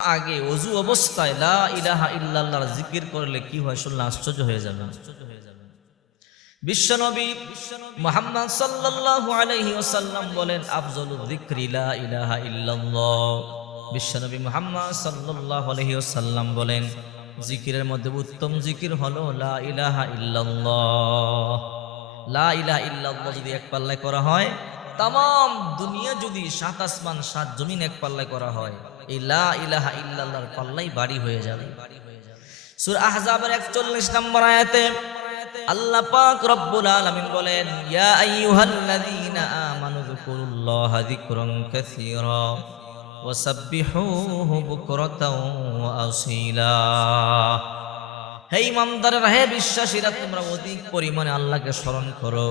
আগে ওযু অবস্থায় লা ইলাহা ইল্লাল্লাহর জিকির করলে কি হয় শুনলে আশ্চর্য হয়ে যাবেন। বিশ্বনবী মুহাম্মদ সাল্লাল্লাহু আলাইহি ওয়াসাল্লাম বলেন আফজলুয যিকরি লা ইলাহা ইল্লাল্লাহ। বিশ্বনবী মুহাম্মদ সাল্লাল্লাহু আলাইহি ওয়াসাল্লাম বলেন জিকিরের মধ্যে উত্তম জিকির হলো লা ইলাহা ইল্লাল্লাহ। লা ইলাহা ইল্লাল্লাহ যদি এক পাল্লায় করা হয়, তাম দুনিয়া যদি সাত আসমান সাত জমিন এক পাল্লায় করা হয়, এই লা ইলাহা ইল্লাল্লাহর পাল্লাই ভারী হয়ে যাবে। সূরা আহজাবের 41 নম্বর আয়াতে আল্লাহ পাক রব্বুল আলামিন বলেন ইয়া আইয়ুহাল্লাযীনা আমানু যকুরুল্লাহা যিকরান কাসীরা ওয়াসাব্বিহুহু বুকরাতাও ওয়া আসীলা। হে ইমানদারেরা, হে বিশ্বাসীরা, তোমরা অধিক পরিমাণে আল্লাহকে স্মরণ করো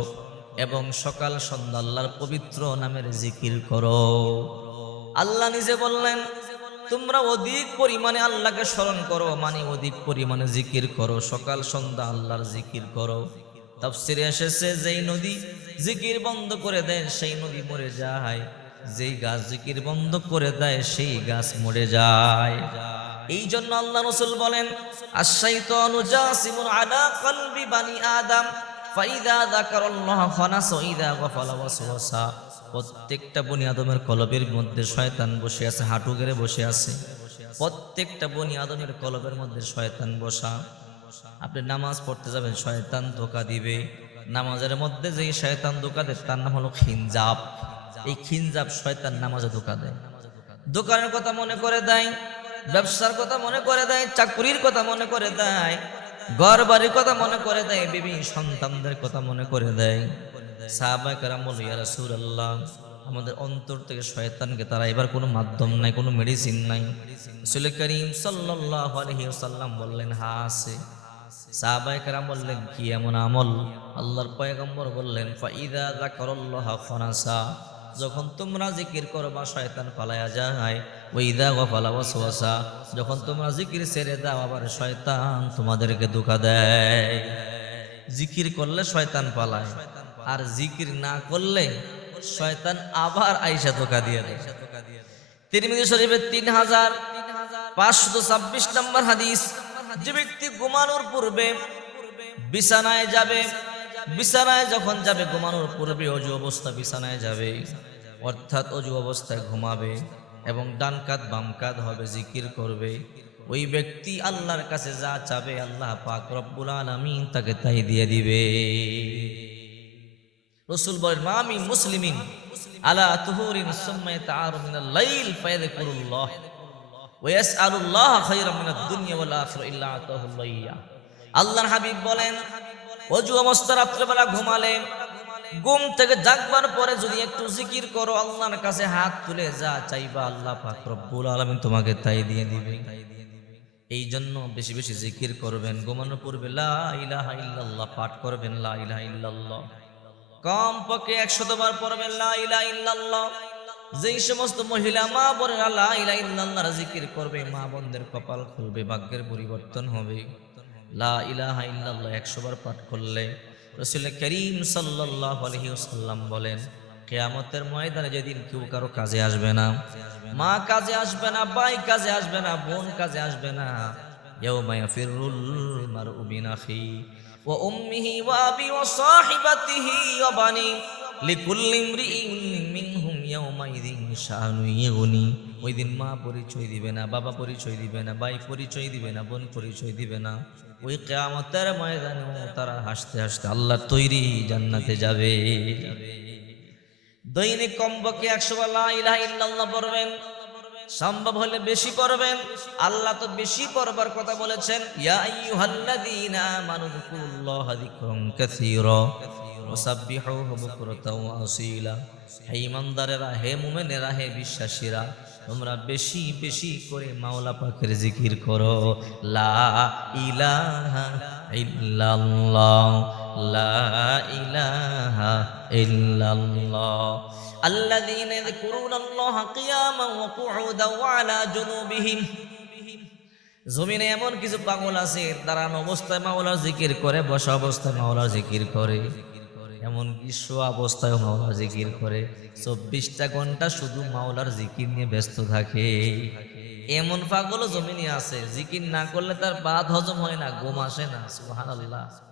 এবং সকাল সন্ধ্যা আল্লাহর পবিত্র নামের জিকির করো। আল্লাহ নিজে বললেন তোমরা অধিক পরিমাণে আল্লাহকে স্মরণ করো, মানে অধিক পরিমাণে জিকির করো, সকাল সন্ধ্যা আল্লাহর জিকির করো। তাফসীরে এসেছে যেই নদী জিকির বন্ধ করে দেয় সেই নদী মরে যায়, যেই গাছ জিকির বন্ধ করে দেয় সেই গাছ মরে যায়। এই জন্য আল্লাহ রাসূল বলেন আশ-শাইতানু জাসিমুন আলা কলবি বানি আদম ফাইদা যাকারাল্লাহ খানাস ওয়া ইযা গাফালা ওয়াসওয়াসা। প্রত্যেকটা বনি আদমের কলবের মধ্যে শয়তান বসে আছে, হাঁটু গেড়ে বসে আছে। প্রত্যেকটা বনি আদমের কলবের মধ্যে শয়তান বসা। আপনি নামাজ পড়তে যাবেন, শয়তান ধোঁকা দিবে। নামাজের মধ্যে যেই শয়তান ধোঁকা দেয় তার নাম হলো খিনজাব। এই খিনজাব শয়তান নামাজে ধোঁকা দেয়। দোকানের কথা মনে করে দেয়, ব্যবসার কথা মনে করে দেয়, চাকরির কথা মনে করে দেয়, ঘর বাড়ির কথা মনে করে দেয়, বিবি সন্তানদের কথা মনে করে দেয়। সাহাবায়ে কেরাম বলল ইয়া রাসূলুল্লাহ, আমাদের অন্তর থেকে শয়তানকে তারা এবার কোনো মাধ্যম নাই, কোনো মেডিসিন নাই। রাসূল করিম সাল্লাল্লাহু আলাইহি ওয়াসাল্লাম বললেন হ্যাঁ আছে। সাহাবায়ে কেরাম বললেন কি এমন আমল? আল্লাহর পয়গম্বর বললেন ফাইদা যাকারাল্লাহ খানাসা, যখন তোমরা জিকির করবা শয়তান পালায়া যায়। ওয়াইদা গাফালা ওয়াসওয়াসা, যখন তোমরা জিকির ছেড়ে দাও আবার শয়তান তোমাদেরকে ধোঁকা দেয়। জিকির করলে শয়তান পালায়, আর জিকির না করলে শয়তান আবার আইসা ধোঁকা দিয়ে দেয়। তিরমিজি শরীফের 3526 নম্বর হাদিস, যে ব্যক্তি ঘুমানোর পূর্বে বিছানায় যাবে, বিছানায় যখন যাবে ঘুমানোর পূর্বে অজু অবস্থা বিছানায় যাবে, অর্থাৎ অজু অবস্থায় ঘুমাবে এবং ডান কাঁধ বাম কাঁধ হবে, জিকির করবে, ওই ব্যক্তি আল্লাহর কাছে যা চাবে আল্লাহ পাক রব্বুল আলামিন তাকে তাই দিয়ে দিবে। রাসূল বলেন মা মিন মুসলিমিন আলা তুহুরিন সুম্মা ইয়াতাআরু মিনাল লাইল ফায়াযকুরুল্লাহ ওয়া ইয়াসআলুল্লাহ খায়রাম মিনাদ দুনিয়া ওয়াল আখিরা ইল্লা আতাহুল্লাহ ইয়া। আল্লাহর হাবিব বলেন ওযু অবস্থা রাত্রেবেলা ঘুমালে, ঘুম থেকে জাগবার পরে যদি একটু জিকির করো, আল্লাহর কাছে হাত তুলে যা চাইবা আল্লাহ পাক রব্বুল আলামিন তোমাকে তাই দিয়ে দিবে। এই জন্য বেশি বেশি জিকির করবেন, ঘুমানোর পূর্বে লা ইলাহা ইল্লাল্লাহ পাঠ করবেন, লা ইলাহা ইল্লাল্লাহ কমপক্ষে 100 বার পড়বেন লা ইলাহা ইল্লাল্লাহ। যেই সমস্ত মহিলা মা বোনেরা লা ইলাহা ইল্লাল্লাহর জিকির করবে, মা বোনদের কপাল খুলবে, ভাগ্যের পরিবর্তন হবে। লা ইলাহা ইল্লাল্লাহ 100 বার পাঠ করলে রাসূল করিম সাল্লাল্লাহু আলাইহি ওয়াসাল্লাম বলেন কিয়ামতের ময়দানে যেদিন কেউ কারো কাজে আসবে না, মা কাজে আসবে না, ভাই কাজে আসবে না, বোন কাজে আসবে না। ইয়াউমা ইয়াফিরুল মারউ মিন আখি ওয়া উম্মিহি ওয়া আবি ওয়া সাহিবাতিহি ওয়া বানি লিকুল্লি ইমরিইন মিনহুম ইয়াউমা ইযিন শাআনু ইউগনি। ওই দিন মা পরিচয় দিবে না, বাবা পরিচয় দিবে না, ভাই পরিচয় দিবে না, বোন পরিচয় দিবে না। ওই কিয়ামতের ময়দানে তারা হাসতে হাসতে আল্লাহর তৈরি জান্নাতে যাবে। দৈনিক কমপক্ষে 100 বার লা ইলাহা ইল্লাল্লাহ পড়বেন, সম্ভব হলে বেশি পড়বেন। আল্লাহ তো বেশি পড়বার কথা বলেছেন, ইয়া আইয়ুহাল্লাযীনা আমানু যকুরুল্লাহা যিকরান কাসীরা ওয়াসাব্বিহুহু বুকরাতাও ওয়া আসীলা। হে ঈমানদারেরা, হে মুমিনেরা, হে বিশ্বাসীরা, তোমরা বেশি বেশি করে মাওলা পাকের জিকির করো। লা ইলাহা ইল্লাল্লাহ, লা ইলাহা ইল্লাল্লাহ। الذين يذكرون الله قياما وقعودا وعلى جنوبهم। জমিনে এমন কিছু পাগল আছে দাঁড়ানো অবস্থায় মাওলার জিকির করে, বসা অবস্থায় মাওলার জিকির করে, এমন গ্রীষ্ম অবস্থায় মাওলার জিকির করে, 24টা ঘন্টা শুধু মাওলার জিকির নিয়ে ব্যস্ত থাকে। এমন পাগলও জমিনে আছে জিকির না করলে তার বাত হজম হয় না, ঘুম আসে না। সুবহানাল্লাহ।